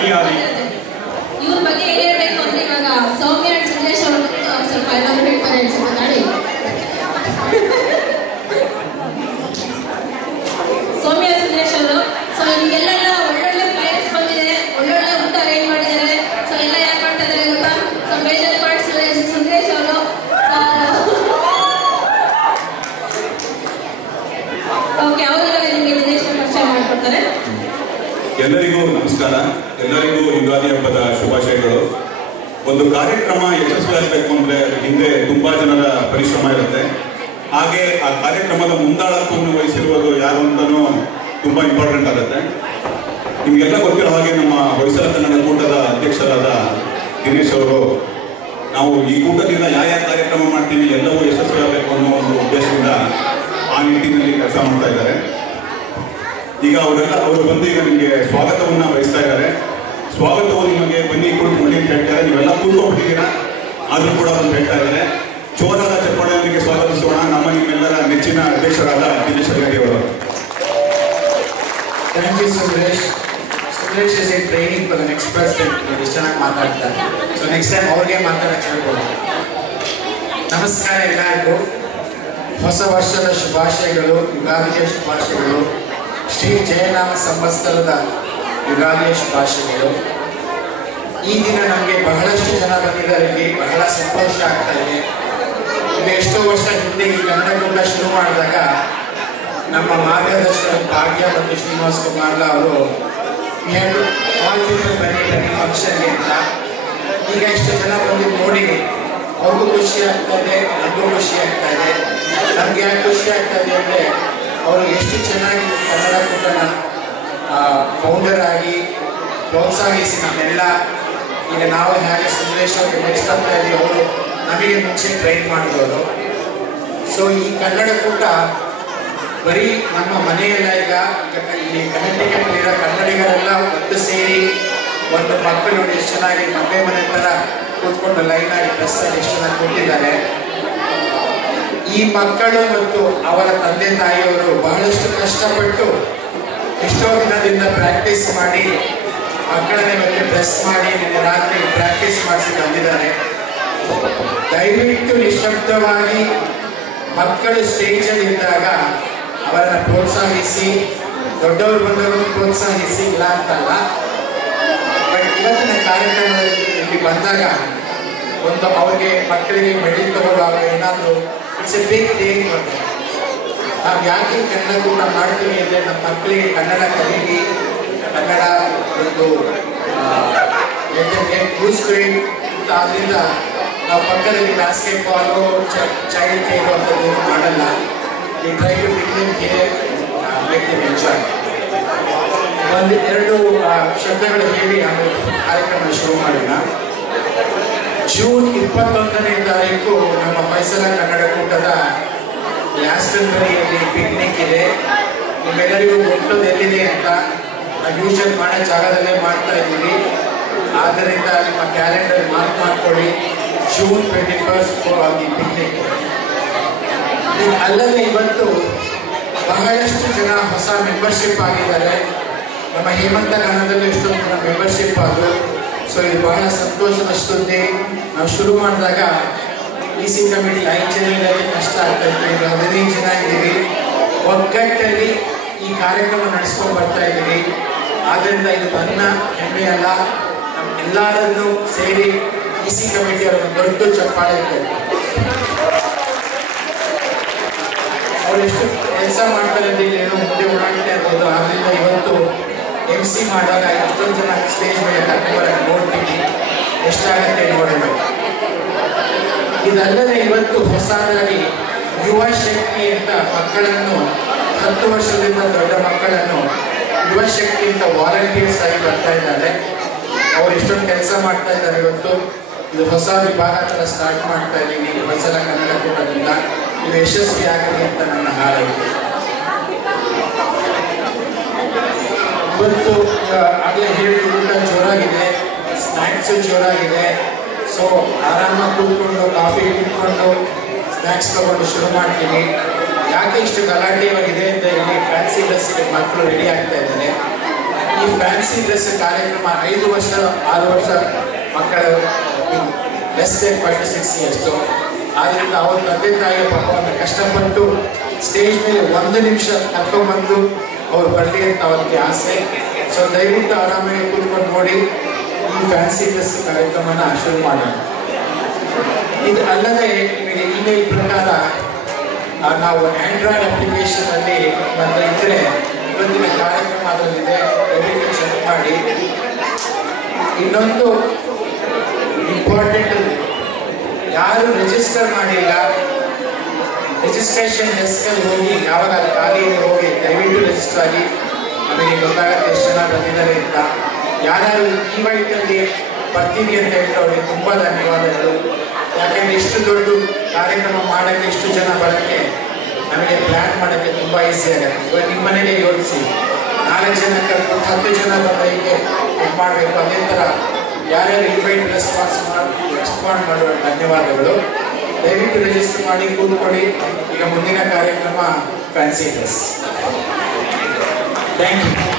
ಮರ್ಯಾದೆ. ಇವ್ರ ಬಗ್ಗೆ ಏನ್ ಹೇಳ್ಬೇಕು ಅಂದ್ರೆ ಇವಾಗ ಸೌಮ್ಯ ಅಂಡ್ ಸಂದೇಶ್ ಅವರು ಸ್ವಲ್ಪ ಏನಾದ್ರು ಹೇಳ್ತಾರೆ ಅನ್ಸುತ್ತೆ ನಾಡಿ. ಸೌಮ್ಯ ಸಂದೇಶ್ ಅವರು ಸೊ ನಿಮ್ಗೆಲ್ಲ ಒಳ್ಳೊಳ್ಳೆ ಪ್ಲೇಯರ್ಸ್ ಬಂದಿದೆ, ಒಳ್ಳೊಳ್ಳೆ ಊಟ ಅರೇಂಜ್ ಮಾಡಿದ್ದಾರೆ. ಸೊ ಎಲ್ಲ ಯಾರು ಮಾಡ್ತಾ ಇದ್ದಾರೆ ಗೊತ್ತಾ? ಸೊ ಮೇಜರ್ ಪಾರ್ಟ್ ಸಂದೇಶ್ ಅವರು. ಓಕೆ, ಅವರೆಲ್ಲ ನಿಮಗೆ ನಿರ್ದೇಶನ ಪರಿಚಯ ಮಾಡಿಕೊಡ್ತಾರೆ. ಎಲ್ಲರಿಗೂ ನಮಸ್ಕಾರ. ಎಲ್ಲರಿಗೂ ಯುಗಾದಿ ಹಬ್ಬದ ಶುಭಾಶಯಗಳು. ಒಂದು ಕಾರ್ಯಕ್ರಮ ಯಶಸ್ವಿಯಾಗಬೇಕು ಅಂದ್ರೆ ಹಿಂದೆ ತುಂಬಾ ಜನರ ಪರಿಶ್ರಮ ಇರುತ್ತೆ. ಹಾಗೆ ಆ ಕಾರ್ಯಕ್ರಮದ ಮುಂದಾಳತ್ವವನ್ನು ವಹಿಸಿರುವುದು ಯಾರು ಅಂತನೂ ತುಂಬಾ ಇಂಪಾರ್ಟೆಂಟ್ ಆಗುತ್ತೆ. ನಿಮಗೆಲ್ಲ ಗೊತ್ತಿರೋ ಹಾಗೆ ನಮ್ಮ ಹೊಯ್ಸಳ ಕನ್ನಡ ಕೂಟದ ಅಧ್ಯಕ್ಷರಾದ ದಿನೇಶ್ ಅವರು ನಾವು ಈ ಕೂಟದಿಂದ ಯಾವ ಕಾರ್ಯಕ್ರಮ ಮಾಡ್ತೀವಿ ಎಲ್ಲವೂ ಯಶಸ್ವಿಯಾಗಬೇಕು ಅನ್ನೋ ಒಂದು ಉದ್ದೇಶದಿಂದ ಆ ನಿಟ್ಟಿನಲ್ಲಿ ಕೆಲಸ ಮಾಡ್ತಾ ಇದ್ದಾರೆ. ಈಗ ಅವರು ಬಂದು ಈಗ ನಿಮಗೆ ಸ್ವಾಗತವನ್ನ ವಹಿಸ್ತಾ ಇದ್ದಾರೆ. ಸ್ವಾಗತವು ನಿಮಗೆ ಬನ್ನಿ ಕುಳಿತುಕೊಳ್ಳಿ ಅಂತ ಹೇಳ್ತಾರೆ. ನೀವೆಲ್ಲ ಕೂತ್ಕೊಂಡ್ಬಿಟ್ಟಿದ್ದೀರಾ, ಆದರೂ ಕೂಡ ಬಂದು ಹೇಳ್ತಾ ಇದ್ದಾರೆ. ಜೋರಾದ ಚಪ್ಪಾಳೆಯೊಂದಿಗೆ ಸ್ವಾಗತಿಸೋಣ ನಮ್ಮ ನಿಮ್ಮೆಲ್ಲರ ನೆಚ್ಚಿನ ಅಧ್ಯಕ್ಷರಾದ ದಿನೇಶ್ ಅಗಡಿ ಅವರು. Thank you, Suresh. Suresh is in training for the next president. ಎಷ್ಟು ಚೆನ್ನಾಗಿ ಮಾತಾಡ್ತಾರೆ. ಸೊ ನೆಕ್ಸ್ಟ್ ಟೈಮ್ ಅವ್ರಿಗೆ ಮಾತಾಡಕ್ಕೆ ಹೇಳ್ಬೋದು. ನಮಸ್ಕಾರ ಎಲ್ಲರಿಗೂ. ಹೊಸ ವರ್ಷದ ಶುಭಾಶಯಗಳು, ಯುಗಾದಿಯ ಶುಭಾಶಯಗಳು, ಶ್ರೀ ಜಯನಾಮ ಸಂವತ್ಸರದ ಯುಗಾದಿಯ ಶುಭಾಶಯಗಳು. ಈ ದಿನ ನಮಗೆ ಬಹಳಷ್ಟು ಜನ ಬಂದಿದ್ದಾರೆ, ಇಲ್ಲಿ ಬಹಳ ಸಂತೋಷ ಆಗ್ತಾ ಇದೆ. ಇದು ಎಷ್ಟೋ ವರ್ಷ ಹಿಂದೆ ಈ ಕನ್ನಡ ಕೂಟ ಶುರು ಮಾಡಿದಾಗ ನಮ್ಮ ಮಾರ್ಗದರ್ಶಕರು ಭಾಗ್ಯ ಮತ್ತು ಶ್ರೀನಿವಾಸ್ ಕುಮಾರ್ ಅವರು ಫಂಕ್ಷನ್ಗೆ ಅಂತ. ಈಗ ಇಷ್ಟು ಜನ ಬಂದು ನೋಡಿ ಅವ್ರಿಗೂ ಖುಷಿ ಆಗ್ತಾ ಇದೆ, ನನಗೂ ಖುಷಿ ಆಗ್ತಾ ಇದೆ. ನಮ್ಗೆ ಯಾಕೆ ಖುಷಿ ಆಗ್ತಾ ಇದೆ ಅಂದರೆ ಅವರು ಎಷ್ಟು ಚೆನ್ನಾಗಿ ಕನ್ನಡ ಕೂಟನ ಫೌಂಡರ್ ಆಗಿ ಪ್ರೋತ್ಸಾಹಿಸಿ ನಮ್ಮೆಲ್ಲ ಈಗ ನಾವು ಹೇಗೆ ಸಂದೇಶ ನೆಕ್ಸ್ಟ್ ಆಗ್ತಾ ಇದ್ದೀವಿ, ಅವರು ನಮಗೆ ಮುಂಚೆ ಟ್ರೈನ್ ಮಾಡಿದವರು. ಸೊ ಈ ಕನ್ನಡ ಕೂಟ ಬರೀ ನಮ್ಮ ಮನೆಯಲ್ಲ, ಈಗ ಇಲ್ಲಿ ಕರ್ನಾಟಕದಲ್ಲಿರೋ ಕನ್ನಡಿಗರೆಲ್ಲ ಒಟ್ಟು ಸೇರಿ ಒಂದು ಮಕ್ಕಳು ನೋಡಿ ಎಷ್ಟು ಚೆನ್ನಾಗಿ ಮದುವೆ ಮನೆ ಥರ ಕೂತ್ಕೊಂಡು ಲೈನ್ ಆಗಿ ಡ್ರೆಸ್ಸಲ್ಲಿ ಎಷ್ಟು ಚೆನ್ನಾಗಿ ಕೂತಿದ್ದಾರೆ. ಈ ಮಕ್ಕಳು ಮತ್ತು ಅವರ ತಂದೆ ತಾಯಿಯವರು ಬಹಳಷ್ಟು ಕಷ್ಟಪಟ್ಟು ಎಷ್ಟೋ ದಿನದಿಂದ ಪ್ರಾಕ್ಟೀಸ್ ಮಾಡಿ ಮಕ್ಕಳನ್ನ ಇವತ್ತು ಡ್ರೆಸ್ ಮಾಡಿ ನಿನ್ನೆ ರಾತ್ರಿ ಪ್ರಾಕ್ಟೀಸ್ ಮಾಡಿಸಿ ಬಂದಿದ್ದಾರೆ. ದಯವಿಟ್ಟು ನಿಶಬ್ದವಾಗಿ ಮಕ್ಕಳು ಸ್ಟೇಜಲ್ಲಿ ಇದ್ದಾಗ ಅವರನ್ನು ಪ್ರೋತ್ಸಾಹಿಸಿ, ದೊಡ್ಡವರು ಬಂದವರು ಪ್ರೋತ್ಸಾಹಿಸಿ, ಇಲ್ಲ ಅಂತಲ್ಲ. ಬಟ್ ಇವತ್ತಿನ ಕಾರ್ಯಕ್ರಮದಲ್ಲಿ ಇಲ್ಲಿ ಬಂದಾಗ ಒಂದು ಅವ್ರಿಗೆ ಮಕ್ಕಳಿಗೆ ಮೆಡಲ್ ತಗೊಳ್ಳುವಾಗ ಏನಾದರೂ ಇಟ್ಸ್ ಎ ಬಿಗ್ ಡೇ. ನಾವು ಯಾಕೆ ಕನ್ನಡ ಕೂಟ ಮಾಡ್ತೀವಿ ಅಂದರೆ ನಮ್ಮ ಮಕ್ಕಳಿಗೆ ಕನ್ನಡ ಕಲೀಲಿ, ಕನ್ನಡ ಒಂದು ಆದ್ದರಿಂದ ನಾವು ಪಕ್ಕದಲ್ಲಿ ಬ್ಯಾಸ್ಕೆಟ್ ಬಾಲು, ಚೈಲ್ಡ್ ಕೇರ್ ಅಂಥದ್ದು ಮಾಡಲ್ಲ. We try to bring them here, make them enjoy. ಒಂದು ಎರಡು ಶಬ್ದಗಳು ಹೇಳಿ ಆಮೇಲೆ ಕಾರ್ಯಕ್ರಮ ಶುರು ಮಾಡೋಣ. ಜೂನ್ 21ನೇ ತಾರೀಕು ನಮ್ಮ ಹೊಯ್ಸಳ ಕನ್ನಡ ಕೂಟದ ಗ್ಲಾಸ್ಟನ್ಬರಿಯಲ್ಲಿ ಪಿಕ್ನಿಕ್ ಇದೆ. ನಿಮ್ಮೆಲ್ಲರಿಗೂ ಗೊತ್ತದು ಎಲ್ಲಿದೆ ಅಂತ. ನಾವು ಯೂಶಲ್ ಮಾಡೋ ಜಾಗದಲ್ಲೇ ಮಾಡ್ತಾ ಇದ್ದೀವಿ. ಆದ್ದರಿಂದ ನಿಮ್ಮ ಕ್ಯಾಲೆಂಡರ್ ಮಾರ್ಕ್ ಮಾಡ್ಕೊಳ್ಳಿ. ಜೂನ್ 21 ಈ ಪಿಕ್ನಿಕ್. ಅಲ್ಲದೆ ಇವತ್ತು ಬಹಳಷ್ಟು ಜನ ಹೊಸ ಮೆಂಬರ್ಶಿಪ್ ಆಗಿದ್ದಾರೆ. ನಮ್ಮ ಹೇಮಂತ ಗಾನದಲ್ಲಿ ಎಷ್ಟೊಂದು ಜನ ಮೆಂಬರ್ಶಿಪ್ ಆದರು. ಸೊ ಇದು ಬಹಳ ಸಂತೋಷದ ಸುದ್ದಿ. ನಾವು ಶುರು ಮಾಡಿದಾಗ EC ಕಮಿಟಿ 5 ಜನ ಇರೋಕ್ಕೆ ಕಷ್ಟ ಆಗ್ತಾ ಇತ್ತು. ಈಗ 15 ಜನ ಇದ್ದೀವಿ. ಒಗ್ಗಟ್ಟಲ್ಲಿ ಈ ಕಾರ್ಯಕ್ರಮ ನಡೆಸ್ಕೊಂಡು ಬರ್ತಾ ಇದ್ದೀವಿ. ಆದ್ದರಿಂದ ಇದು ನನ್ನ ಹೆಮ್ಮೆ ಅಲ್ಲ, ನಮ್ಮೆಲ್ಲರನ್ನು ಸೇರಿ EC ಕಮಿಟಿಯವರ ದೊಡ್ಡ ಚಪ್ಪಾಳೆ ಇದ್ದಾರೆ. ಅವ್ರು ಎಷ್ಟು ಕೆಲಸ ಮಾಡ್ತಾರೆ ಅಂದರೆ ಏನೋ ಮುಂದೆ ಓಡಾಡ್ತಾ ಇರ್ಬೋದು. ಆದ್ದರಿಂದ ಇವತ್ತು MC ಮಾಡುವಾಗ ಎಷ್ಟೊಂದು ಜನ ಸ್ಟೇಜ್ ಮೇಲೆ ಕರ್ಕೊಂಡ್ಬರಕ್ಕೆ ನೋಡ್ತೀವಿ, ಎಷ್ಟಾಗತ್ತೆ ನೋಡೋಣ. ಇದಲ್ಲದೆ ಇವತ್ತು ಹೊಸದಾಗಿ ಯುವ ಶಕ್ತಿ ಅಂತ ಮಕ್ಕಳನ್ನು 10 ವರ್ಷದಿಂದ ದೊಡ್ಡ ಮಕ್ಕಳನ್ನು ಯುವ ಶಕ್ತಿ ಅಂತ ವಾಲಂಟಿಯರ್ಸ್ ಆಗಿ ಬರ್ತಾ ಇದ್ದಾರೆ. ಅವ್ರು ಎಷ್ಟೊಂದು ಕೆಲಸ ಮಾಡ್ತಾ ಇದ್ದಾರೆ. ಇವತ್ತು ಇದು ಹೊಸ ವಿಭಾಗ ಥರ ಸ್ಟಾರ್ಟ್ ಮಾಡ್ತಾ ಇದ್ದೀವಿ ಹೊಯ್ಸಳ ಕನ್ನಡ ಕೂಟದಿಂದ. ಇದು ಯಶಸ್ವಿ ಆಗಲಿ ಅಂತ ನನ್ನ ಹಾರೈಕೆ. ಇವತ್ತು ಆಗಲೇ ಹೇಳಿ ಊಟ ಜೋರಾಗಿದೆ, ಸ್ನ್ಯಾಕ್ಸು ಜೋರಾಗಿದೆ. ಸೊ ಆರಾಮಾಗಿ ಕೂತ್ಕೊಂಡು ಕಾಫಿ ಕುತ್ಕೊಂಡು ಸ್ನ್ಯಾಕ್ಸ್ ತಗೊಂಡು ಶುರು ಮಾಡ್ತೀವಿ. ಯಾಕೆ ಇಷ್ಟು ಗಲಾಟೆಯಾಗಿದೆ ಅಂತ ಇಲ್ಲಿ ಫ್ಯಾನ್ಸಿ ಡ್ರೆಸ್ಸಿಗೆ ಮಕ್ಕಳು ರೆಡಿ ಆಗ್ತಾ ಇದ್ದಾರೆ. ಈ ಫ್ಯಾನ್ಸಿ ಡ್ರೆಸ್ ಕಾರ್ಯಕ್ರಮ 5 ವರ್ಷ 6 ವರ್ಷ ಮಕ್ಕಳು ಲೆಸ್ ದೆನ್ 46 ಇಯರ್ಸ್. ಆದ್ದರಿಂದ ಅವ್ರ ತಂದೆ ತಾಯಿಯ ಪಾಪವನ್ನು ಕಷ್ಟಪಟ್ಟು ಸ್ಟೇಜ್ ಮೇಲೆ 1 ನಿಮಿಷ ಕರ್ಕೊಂಡ್ಬಂದು ಅವ್ರು ಬರಲಿ ಅಂತ ಅವ್ರಿಗೆ ಆಸೆ. ಸೊ ದಯವಿಟ್ಟು ಆರಾಮಾಗಿ ಕೂತ್ಕೊಂಡು ನೋಡಿ ಈ ಫ್ಯಾನ್ಸಿ ಡ್ರೆಸ್ ಕಾರ್ಯಕ್ರಮನ ಶುರು ಮಾಡೋಣ. ಇದು ಅಲ್ಲದೆ ನಿಮಗೆ ಇಮೇಲ್ ಪ್ರಕಾರ ನಾವು ಆಂಡ್ರಾಯ್ಡ್ ಅಪ್ಲಿಕೇಶನ್ ಅಲ್ಲಿ ಇದ್ರೆ ಇವತ್ತಿನ ಕಾರ್ಯಕ್ರಮ ಅದರಲ್ಲಿದೆ, ದಯವಿಟ್ಟು ಚೆಕ್ ಮಾಡಿ. ಇನ್ನೊಂದು ಇಂಪಾರ್ಟೆಂಟ್, ಯಾರು ರಿಜಿಸ್ಟರ್ ಮಾಡಿಲ್ಲ ರಿಜಿಸ್ಟ್ರೇಷನ್ ಡೆಸ್ಕಲ್ಲಿ ಹೋಗಿ ಯಾವಾಗ ಖಾಲಿ ಹೋಗಿ ದಯವಿಟ್ಟು ರಿಜಿಸ್ಟರ್ ಆಗಿ. ನಮಗೆ ಗೊತ್ತಾಗುತ್ತೆ ಎಷ್ಟು ಜನ ಬಂದಿದ್ದಾರೆ ಅಂತ. ಯಾರು ಈವೆಂಟಲ್ಲಿ ಬರ್ತೀವಿ ಅಂತ ಹೇಳ್ತವ್ರಿಗೆ ತುಂಬ ಧನ್ಯವಾದಗಳು. ಯಾಕಂದರೆ ಇಷ್ಟು ದೊಡ್ಡ ಕಾರ್ಯಕ್ರಮ ಮಾಡೋಕ್ಕೆ ಇಷ್ಟು ಜನ ಬರೋಕ್ಕೆ ನಮಗೆ ಪ್ಲ್ಯಾನ್ ಮಾಡೋಕ್ಕೆ ತುಂಬ ಈಸಿ ಆಗುತ್ತೆ. ಇವಾಗ ನಿಮ್ಮ ಮನೆಗೆ ಯೋಚಿಸಿ 4 ಜನ ಕರ್ಕೊಂಡು 10 ಜನ ಬಂದ ಹೀಗೆ ಇದು ಮಾಡಬೇಕು. ಅದೇ ಥರ ಯಾರ್ಯಾರು ಇವೆಂಟ್ ರೆಸ್ಪಾಂಡ್ ಮಾಡುವ ಧನ್ಯವಾದಗಳು. ದಯವಿಟ್ಟು ರಿಜಿಸ್ಟರ್ ಮಾಡಿ ಕೂತ್ಕೊಳ್ಳಿ. ಈಗ ಮುಂದಿನ ಕಾರ್ಯಕ್ರಮ ಫ್ಯಾನ್ಸಿ ಡ್ರೆಸ್. Thank you.